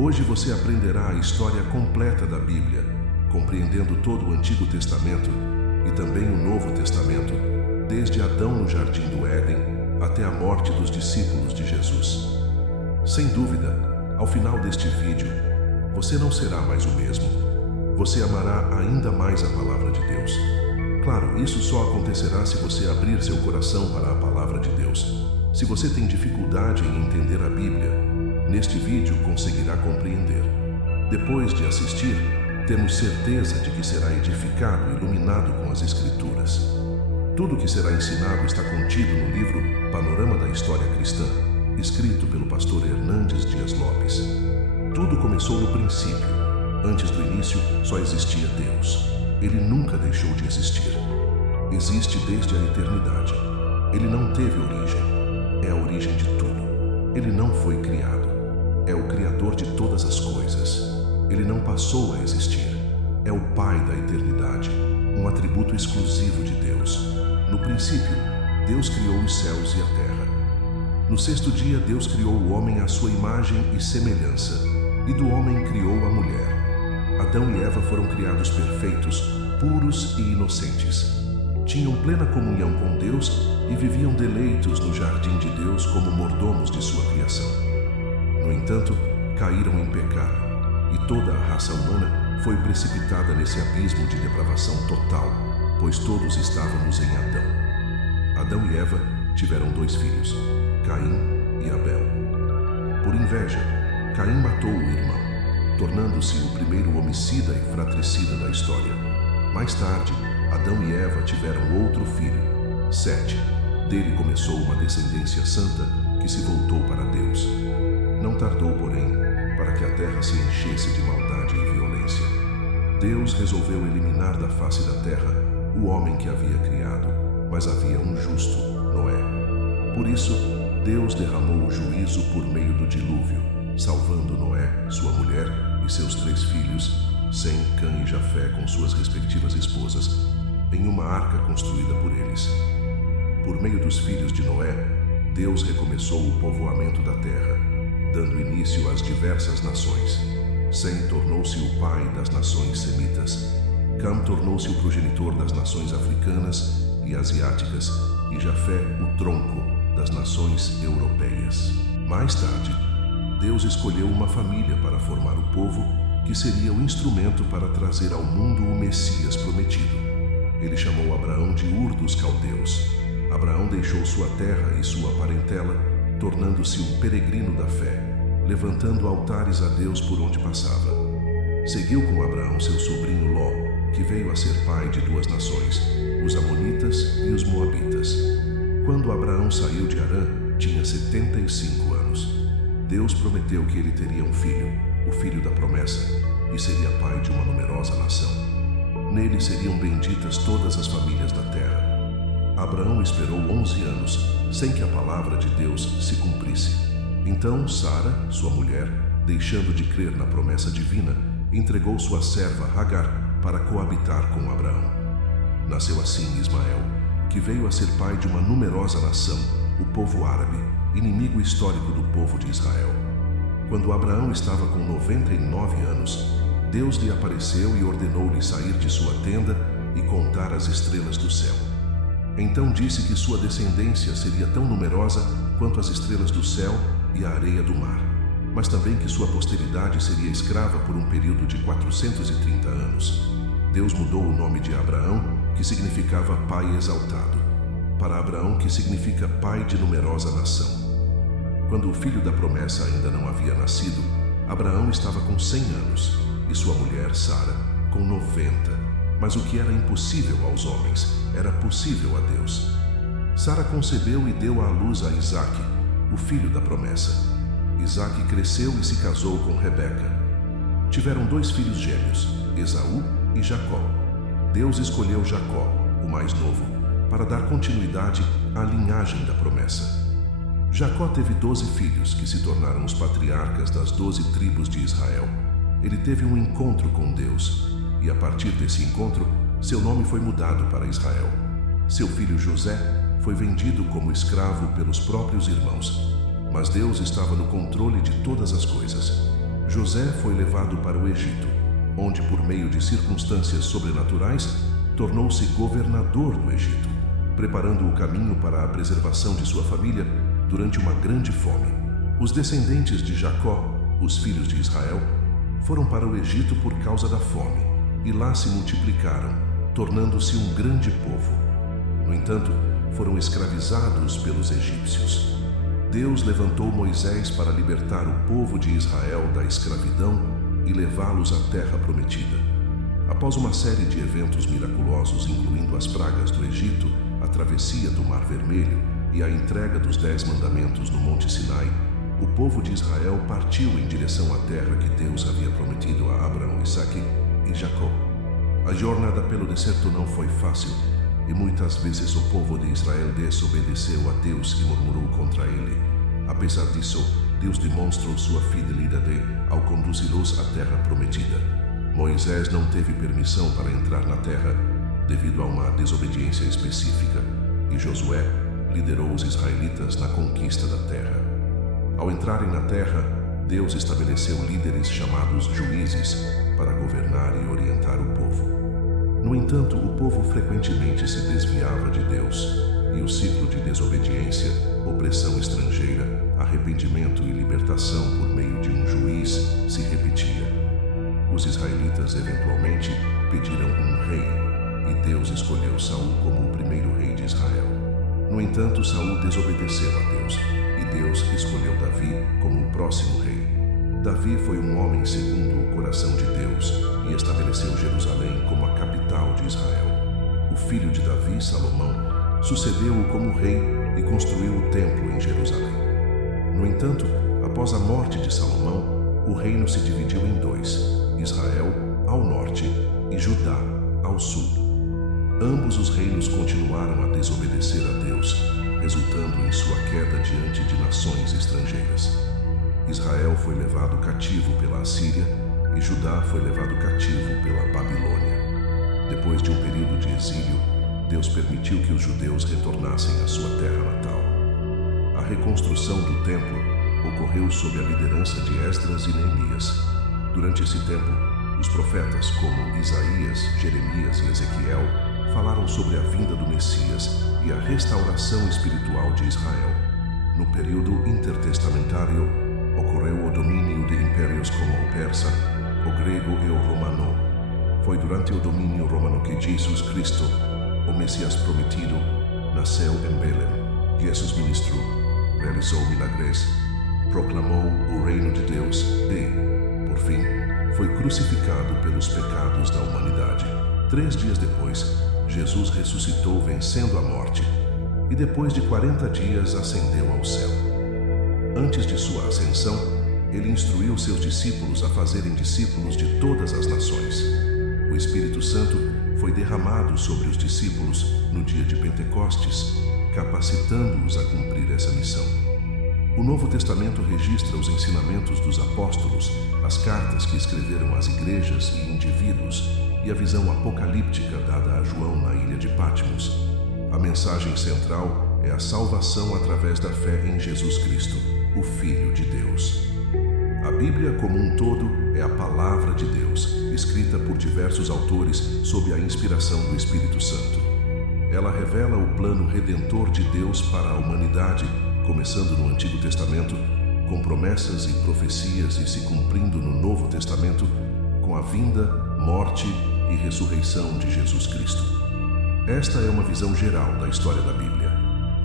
Hoje você aprenderá a história completa da Bíblia, compreendendo todo o Antigo Testamento e também o Novo Testamento, desde Adão no Jardim do Éden até a morte dos discípulos de Jesus. Sem dúvida, ao final deste vídeo, você não será mais o mesmo. Você amará ainda mais a palavra de Deus. Claro, isso só acontecerá se você abrir seu coração para a palavra de Deus. Se você tem dificuldade em entender a Bíblia, neste vídeo conseguirá compreender. Depois de assistir, temos certeza de que será edificado e iluminado com as Escrituras. Tudo o que será ensinado está contido no livro Panorama da História Cristã, escrito pelo pastor Hernandes Dias Lopes. Tudo começou no princípio. Antes do início, só existia Deus. Ele nunca deixou de existir. Existe desde a eternidade. Ele não teve origem. É a origem de tudo. Ele não foi criado. É o Criador de todas as coisas. Ele não passou a existir. É o Pai da eternidade, um atributo exclusivo de Deus. No princípio, Deus criou os céus e a terra. No sexto dia, Deus criou o homem à sua imagem e semelhança, e do homem criou a mulher. Adão e Eva foram criados perfeitos, puros e inocentes. Tinham plena comunhão com Deus e viviam deleitos no jardim de Deus como mordomos de sua criação. No entanto, caíram em pecado, e toda a raça humana foi precipitada nesse abismo de depravação total, pois todos estávamos em Adão. Adão e Eva tiveram 2 filhos, Caim e Abel. Por inveja, Caim matou o irmão, tornando-se o primeiro homicida e fratricida da história. Mais tarde, Adão e Eva tiveram outro filho, Sete. Dele começou uma descendência santa que se voltou para Deus. Não tardou, porém, para que a terra se enchesse de maldade e violência. Deus resolveu eliminar da face da terra o homem que havia criado, mas havia um justo, Noé. Por isso, Deus derramou o juízo por meio do dilúvio, salvando Noé, sua mulher e seus 3 filhos, Sem, Cã e Jafé com suas respectivas esposas, em uma arca construída por eles. Por meio dos filhos de Noé, Deus recomeçou o povoamento da terra, dando início às diversas nações. Sem tornou-se o pai das nações semitas, Cam tornou-se o progenitor das nações africanas e asiáticas, e Jafé o tronco das nações europeias. Mais tarde, Deus escolheu uma família para formar o povo que seria o instrumento para trazer ao mundo o Messias prometido. Ele chamou Abraão de Ur dos Caldeus. Abraão deixou sua terra e sua parentela, tornando-se um peregrino da fé, levantando altares a Deus por onde passava. Seguiu com Abraão seu sobrinho Ló, que veio a ser pai de 2 nações, os Amonitas e os Moabitas. Quando Abraão saiu de Harã, tinha 75 anos. Deus prometeu que ele teria um filho, o filho da promessa, e seria pai de uma numerosa nação. Nele seriam benditas todas as famílias da terra. Abraão esperou 11 anos, sem que a palavra de Deus se cumprisse. Então Sara, sua mulher, deixando de crer na promessa divina, entregou sua serva Hagar para coabitar com Abraão. Nasceu assim Ismael, que veio a ser pai de uma numerosa nação, o povo árabe, inimigo histórico do povo de Israel. Quando Abraão estava com 99 anos, Deus lhe apareceu e ordenou-lhe sair de sua tenda e contar as estrelas do céu. Então disse que sua descendência seria tão numerosa quanto as estrelas do céu e a areia do mar, mas também que sua posteridade seria escrava por um período de 430 anos. Deus mudou o nome de Abraão, que significava pai exaltado, para Abraão, que significa pai de numerosa nação. Quando o filho da promessa ainda não havia nascido, Abraão estava com 100 anos e sua mulher Sara com 90. Mas o que era impossível aos homens era possível a Deus. Sara concebeu e deu à luz a Isaque, o filho da promessa. Isaque cresceu e se casou com Rebeca. Tiveram 2 filhos gêmeos, Esaú e Jacó. Deus escolheu Jacó, o mais novo, para dar continuidade à linhagem da promessa. Jacó teve 12 filhos que se tornaram os patriarcas das 12 tribos de Israel. Ele teve um encontro com Deus, e a partir desse encontro, seu nome foi mudado para Israel. Seu filho José foi vendido como escravo pelos próprios irmãos, mas Deus estava no controle de todas as coisas. José foi levado para o Egito, onde, por meio de circunstâncias sobrenaturais, tornou-se governador do Egito, preparando o caminho para a preservação de sua família durante uma grande fome. Os descendentes de Jacó, os filhos de Israel, foram para o Egito por causa da fome, e lá se multiplicaram, tornando-se um grande povo. No entanto, foram escravizados pelos egípcios. Deus levantou Moisés para libertar o povo de Israel da escravidão e levá-los à terra prometida. Após uma série de eventos miraculosos, incluindo as pragas do Egito, a travessia do Mar Vermelho e a entrega dos 10 mandamentos no Monte Sinai, o povo de Israel partiu em direção à terra que Deus havia prometido a Abraão, Isaque e Jacó. A jornada pelo deserto não foi fácil, e muitas vezes o povo de Israel desobedeceu a Deus e murmurou contra ele. Apesar disso, Deus demonstrou sua fidelidade ao conduzi-los à terra prometida. Moisés não teve permissão para entrar na terra devido a uma desobediência específica, e Josué liderou os israelitas na conquista da terra. Ao entrarem na terra, Deus estabeleceu líderes chamados juízes para governar e orientar o povo. No entanto, o povo frequentemente se desviava de Deus, e o ciclo de desobediência, opressão estrangeira, arrependimento e libertação por meio de um juiz se repetia. Os israelitas eventualmente pediram um rei, e Deus escolheu Saul como o primeiro rei de Israel. No entanto, Saul desobedeceu a Deus, e Deus escolheu Davi como o próximo rei. Davi foi um homem segundo o coração de Deus e estabeleceu Jerusalém como a capital de Israel. O filho de Davi, Salomão, sucedeu-o como rei e construiu o templo em Jerusalém. No entanto, após a morte de Salomão, o reino se dividiu em 2, Israel ao norte e Judá ao sul. Ambos os reinos continuaram a desobedecer a Deus, resultando em sua queda diante de nações estrangeiras. Israel foi levado cativo pela Assíria e Judá foi levado cativo pela Babilônia. Depois de um período de exílio, Deus permitiu que os judeus retornassem à sua terra natal. A reconstrução do templo ocorreu sob a liderança de Esdras e Neemias. Durante esse tempo, os profetas como Isaías, Jeremias e Ezequiel falaram sobre a vinda do Messias e a restauração espiritual de Israel. No período intertestamentário, ocorreu o domínio de impérios como o persa, o grego e o romano. Foi durante o domínio romano que Jesus Cristo, o Messias prometido, nasceu em Belém. Jesus ministrou, realizou milagres, proclamou o reino de Deus e, por fim, foi crucificado pelos pecados da humanidade. 3 dias depois, Jesus ressuscitou vencendo a morte e depois de 40 dias ascendeu ao céu. Antes de sua ascensão, ele instruiu seus discípulos a fazerem discípulos de todas as nações. O Espírito Santo foi derramado sobre os discípulos no dia de Pentecostes, capacitando-os a cumprir essa missão. O Novo Testamento registra os ensinamentos dos apóstolos, as cartas que escreveram às igrejas e indivíduos e a visão apocalíptica dada a João na ilha de Patmos. A mensagem central é a salvação através da fé em Jesus Cristo, o Filho de Deus. A Bíblia como um todo é a palavra de Deus, escrita por diversos autores sob a inspiração do Espírito Santo. Ela revela o plano redentor de Deus para a humanidade, começando no Antigo Testamento, com promessas e profecias e se cumprindo no Novo Testamento, com a vinda, morte e ressurreição de Jesus Cristo. Esta é uma visão geral da história da Bíblia.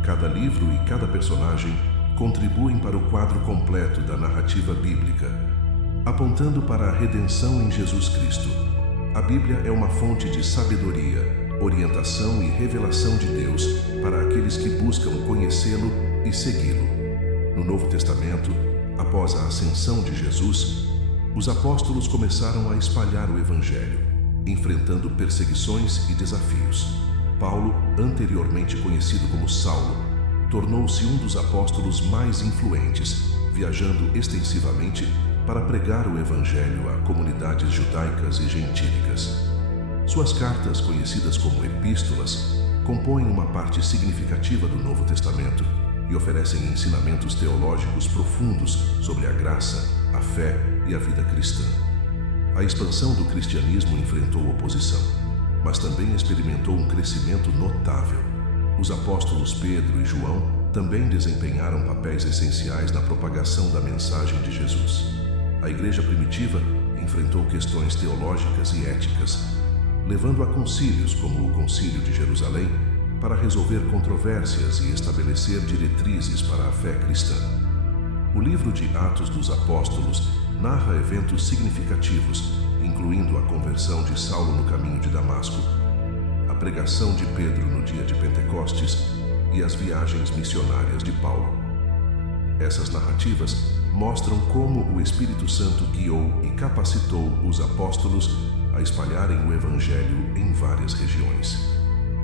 Cada livro e cada personagem contribuem para o quadro completo da narrativa bíblica, apontando para a redenção em Jesus Cristo. A Bíblia é uma fonte de sabedoria, orientação e revelação de Deus para aqueles que buscam conhecê-lo e segui-lo. No Novo Testamento, após a ascensão de Jesus, os apóstolos começaram a espalhar o Evangelho, enfrentando perseguições e desafios. Paulo, anteriormente conhecido como Saulo, tornou-se um dos apóstolos mais influentes, viajando extensivamente para pregar o Evangelho a comunidades judaicas e gentílicas. Suas cartas, conhecidas como epístolas, compõem uma parte significativa do Novo Testamento e oferecem ensinamentos teológicos profundos sobre a graça, a fé e a vida cristã. A expansão do cristianismo enfrentou oposição, mas também experimentou um crescimento notável. Os apóstolos Pedro e João também desempenharam papéis essenciais na propagação da mensagem de Jesus. A igreja primitiva enfrentou questões teológicas e éticas, levando a concílios como o Concílio de Jerusalém para resolver controvérsias e estabelecer diretrizes para a fé cristã. O livro de Atos dos Apóstolos narra eventos significativos, incluindo a conversão de Saulo no caminho de Damasco, a pregação de Pedro no dia de Pentecostes e as viagens missionárias de Paulo. Essas narrativas mostram como o Espírito Santo guiou e capacitou os apóstolos a espalharem o Evangelho em várias regiões.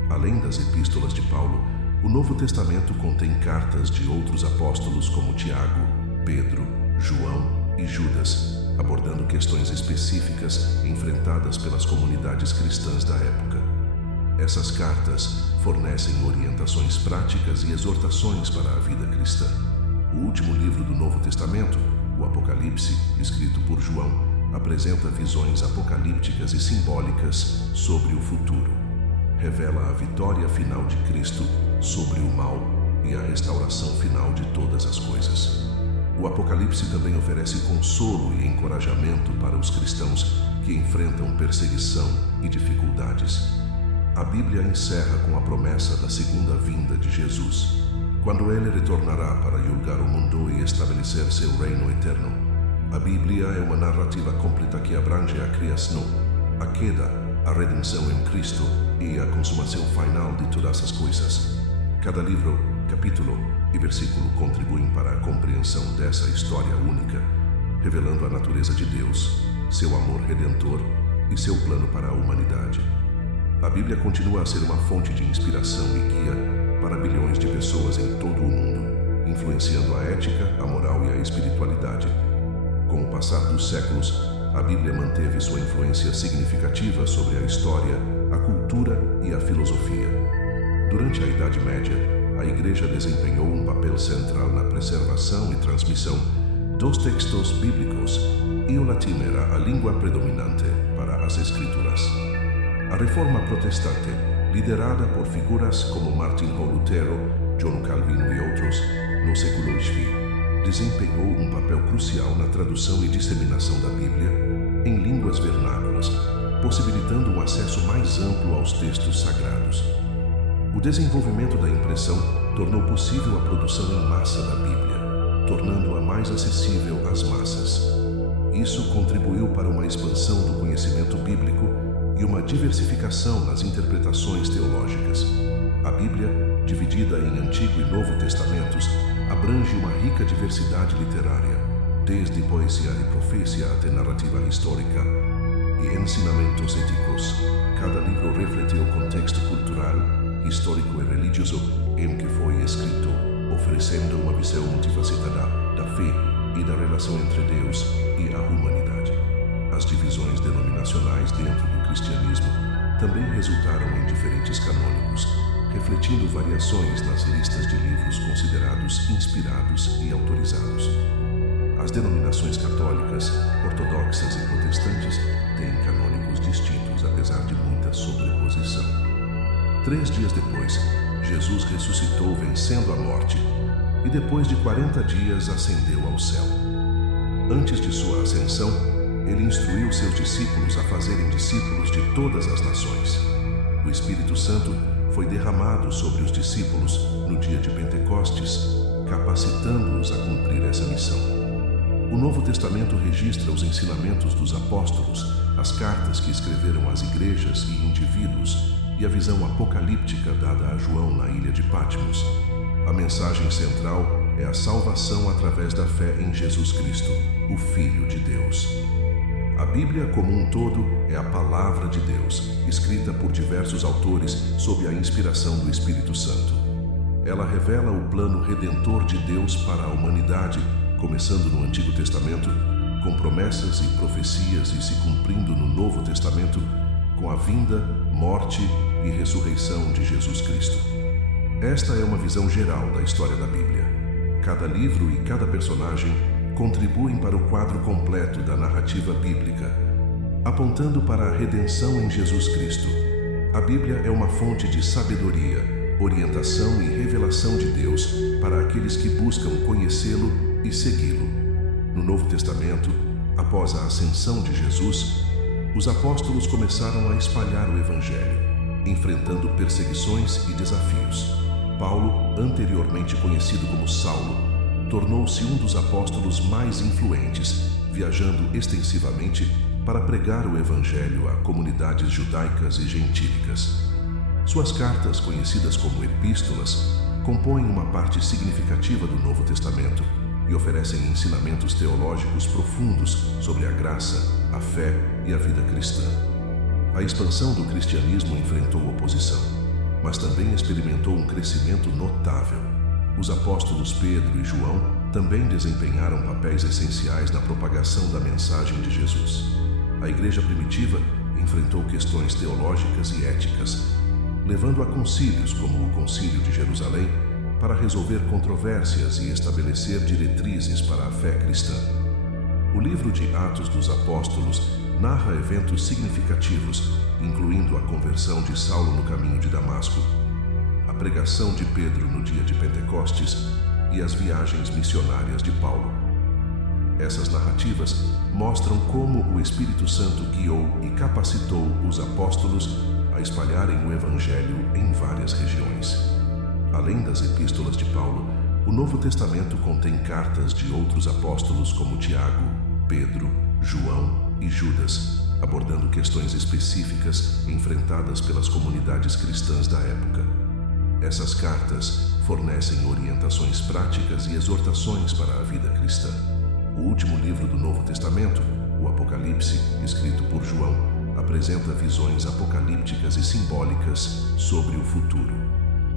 Além das epístolas de Paulo, o Novo Testamento contém cartas de outros apóstolos como Tiago, Pedro, João e Judas, abordando questões específicas enfrentadas pelas comunidades cristãs da época. Essas cartas fornecem orientações práticas e exortações para a vida cristã. O último livro do Novo Testamento, o Apocalipse, escrito por João, apresenta visões apocalípticas e simbólicas sobre o futuro. Revela a vitória final de Cristo sobre o mal e a restauração final de todas as coisas. O Apocalipse também oferece consolo e encorajamento para os cristãos que enfrentam perseguição e dificuldades. A Bíblia encerra com a promessa da segunda vinda de Jesus, quando ele retornará para julgar o mundo e estabelecer seu reino eterno. A Bíblia é uma narrativa completa que abrange a criação, a queda, a redenção em Cristo e a consumação final de todas as coisas. Cada livro, capítulo e versículo contribuem para a compreensão dessa história única, revelando a natureza de Deus, seu amor redentor e seu plano para a humanidade. A Bíblia continua a ser uma fonte de inspiração e guia para bilhões de pessoas em todo o mundo, influenciando a ética, a moral e a espiritualidade. Com o passar dos séculos, a Bíblia manteve sua influência significativa sobre a história, a cultura e a filosofia. Durante a Idade Média, a Igreja desempenhou um papel central na preservação e transmissão dos textos bíblicos, e o latim era a língua predominante para as Escrituras. A Reforma Protestante, liderada por figuras como Martinho Lutero, John Calvino e outros, no século XX, desempenhou um papel crucial na tradução e disseminação da Bíblia em línguas vernáculas, possibilitando um acesso mais amplo aos textos sagrados. O desenvolvimento da impressão tornou possível a produção em massa da Bíblia, tornando-a mais acessível às massas. Isso contribuiu para uma expansão do conhecimento bíblico e uma diversificação nas interpretações teológicas. A Bíblia, dividida em Antigo e Novo Testamentos, abrange uma rica diversidade literária, desde poesia e profecia até narrativa histórica e ensinamentos éticos. Cada livro reflete o contexto cultural, histórico e religioso em que foi escrito, oferecendo uma visão multifacetada da fé e da relação entre Deus e a humanidade. As divisões denominacionais dentro do cristianismo também resultaram em diferentes canônicos, refletindo variações nas listas de livros considerados inspirados e autorizados. As denominações católicas, ortodoxas e protestantes têm canônicos distintos, apesar de muita sobreposição. 3 dias depois, Jesus ressuscitou vencendo a morte e depois de 40 dias ascendeu ao céu. Antes de sua ascensão, ele instruiu seus discípulos a fazerem discípulos de todas as nações. O Espírito Santo foi derramado sobre os discípulos no dia de Pentecostes, capacitando-os a cumprir essa missão. O Novo Testamento registra os ensinamentos dos apóstolos, as cartas que escreveram às igrejas e indivíduos e a visão apocalíptica dada a João na ilha de Patmos. A mensagem central é a salvação através da fé em Jesus Cristo, o Filho de Deus. A Bíblia como um todo é a palavra de Deus, escrita por diversos autores sob a inspiração do Espírito Santo. Ela revela o plano redentor de Deus para a humanidade, começando no Antigo Testamento, com promessas e profecias e se cumprindo no Novo Testamento, com a vinda, morte e ressurreição de Jesus Cristo. Esta é uma visão geral da história da Bíblia. Cada livro e cada personagem contribuem para o quadro completo da narrativa bíblica, apontando para a redenção em Jesus Cristo. A Bíblia é uma fonte de sabedoria, orientação e revelação de Deus para aqueles que buscam conhecê-lo e segui-lo. No Novo Testamento, após a ascensão de Jesus, os apóstolos começaram a espalhar o Evangelho, enfrentando perseguições e desafios. Paulo, anteriormente conhecido como Saulo, tornou-se um dos apóstolos mais influentes, viajando extensivamente para pregar o Evangelho a comunidades judaicas e gentílicas. Suas cartas, conhecidas como epístolas, compõem uma parte significativa do Novo Testamento e oferecem ensinamentos teológicos profundos sobre a graça, a fé e a vida cristã. A expansão do cristianismo enfrentou oposição, mas também experimentou um crescimento notável. Os apóstolos Pedro e João também desempenharam papéis essenciais na propagação da mensagem de Jesus. A igreja primitiva enfrentou questões teológicas e éticas, levando a concílios como o Concílio de Jerusalém para resolver controvérsias e estabelecer diretrizes para a fé cristã. O livro de Atos dos Apóstolos narra eventos significativos, incluindo a conversão de Saulo no caminho de Damasco, a pregação de Pedro no dia de Pentecostes e as viagens missionárias de Paulo. Essas narrativas mostram como o Espírito Santo guiou e capacitou os apóstolos a espalharem o Evangelho em várias regiões. Além das epístolas de Paulo, o Novo Testamento contém cartas de outros apóstolos como Tiago, Pedro, João e Judas, abordando questões específicas enfrentadas pelas comunidades cristãs da época. Essas cartas fornecem orientações práticas e exortações para a vida cristã. O último livro do Novo Testamento, o Apocalipse, escrito por João, apresenta visões apocalípticas e simbólicas sobre o futuro.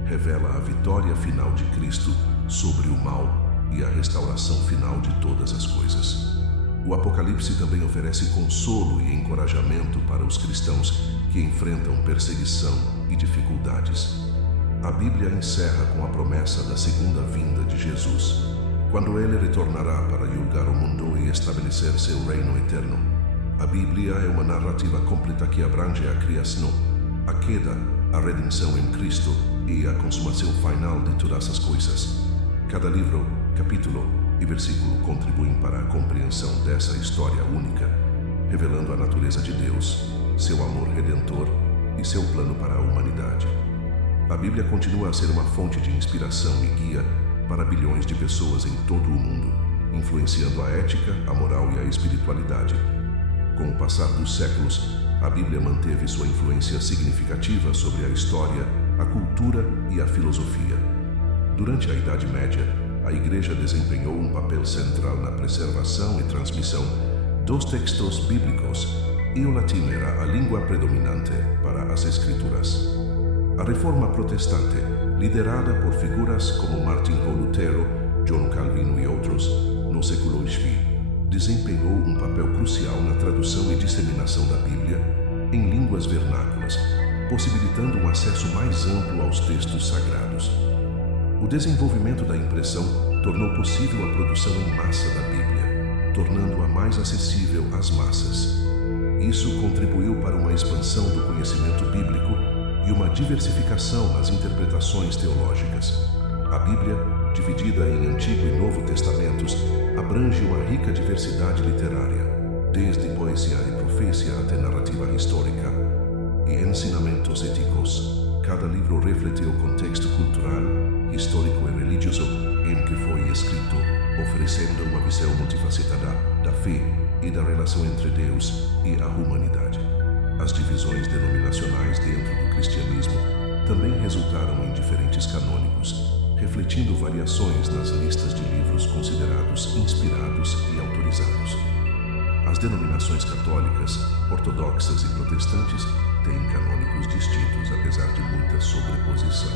Revela a vitória final de Cristo sobre o mal e a restauração final de todas as coisas. O Apocalipse também oferece consolo e encorajamento para os cristãos que enfrentam perseguição e dificuldades. A Bíblia encerra com a promessa da segunda vinda de Jesus, quando ele retornará para julgar o mundo e estabelecer seu reino eterno. A Bíblia é uma narrativa completa que abrange a criação, a queda, a redenção em Cristo e a consumação final de todas as coisas. Cada livro, capítulo e versículo contribuem para a compreensão dessa história única, revelando a natureza de Deus, seu amor redentor e seu plano para a humanidade. A Bíblia continua a ser uma fonte de inspiração e guia para bilhões de pessoas em todo o mundo, influenciando a ética, a moral e a espiritualidade. Com o passar dos séculos, a Bíblia manteve sua influência significativa sobre a história, a cultura e a filosofia. Durante a Idade Média, a Igreja desempenhou um papel central na preservação e transmissão dos textos bíblicos, e o latim era a língua predominante para as Escrituras. A Reforma Protestante, liderada por figuras como Martin Lutero, John Calvino e outros, no século XX, desempenhou um papel crucial na tradução e disseminação da Bíblia em línguas vernáculas, possibilitando um acesso mais amplo aos textos sagrados. O desenvolvimento da impressão tornou possível a produção em massa da Bíblia, tornando-a mais acessível às massas. Isso contribuiu para uma expansão do conhecimento bíblico e uma diversificação nas interpretações teológicas. A Bíblia, dividida em Antigo e Novo Testamentos, abrange uma rica diversidade literária, desde poesia e profecia até narrativa histórica e ensinamentos éticos. Cada livro reflete o contexto cultural, histórico e religioso em que foi escrito, oferecendo uma visão multifacetada da fé e da relação entre Deus e a humanidade. As divisões denominacionais dentro do cristianismo também resultaram em diferentes canônicos, refletindo variações nas listas de livros considerados inspirados e autorizados. As denominações católicas, ortodoxas e protestantes têm canônicos distintos, apesar de muita sobreposição.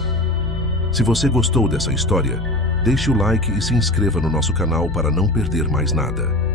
Se você gostou dessa história, deixe o like e se inscreva no nosso canal para não perder mais nada.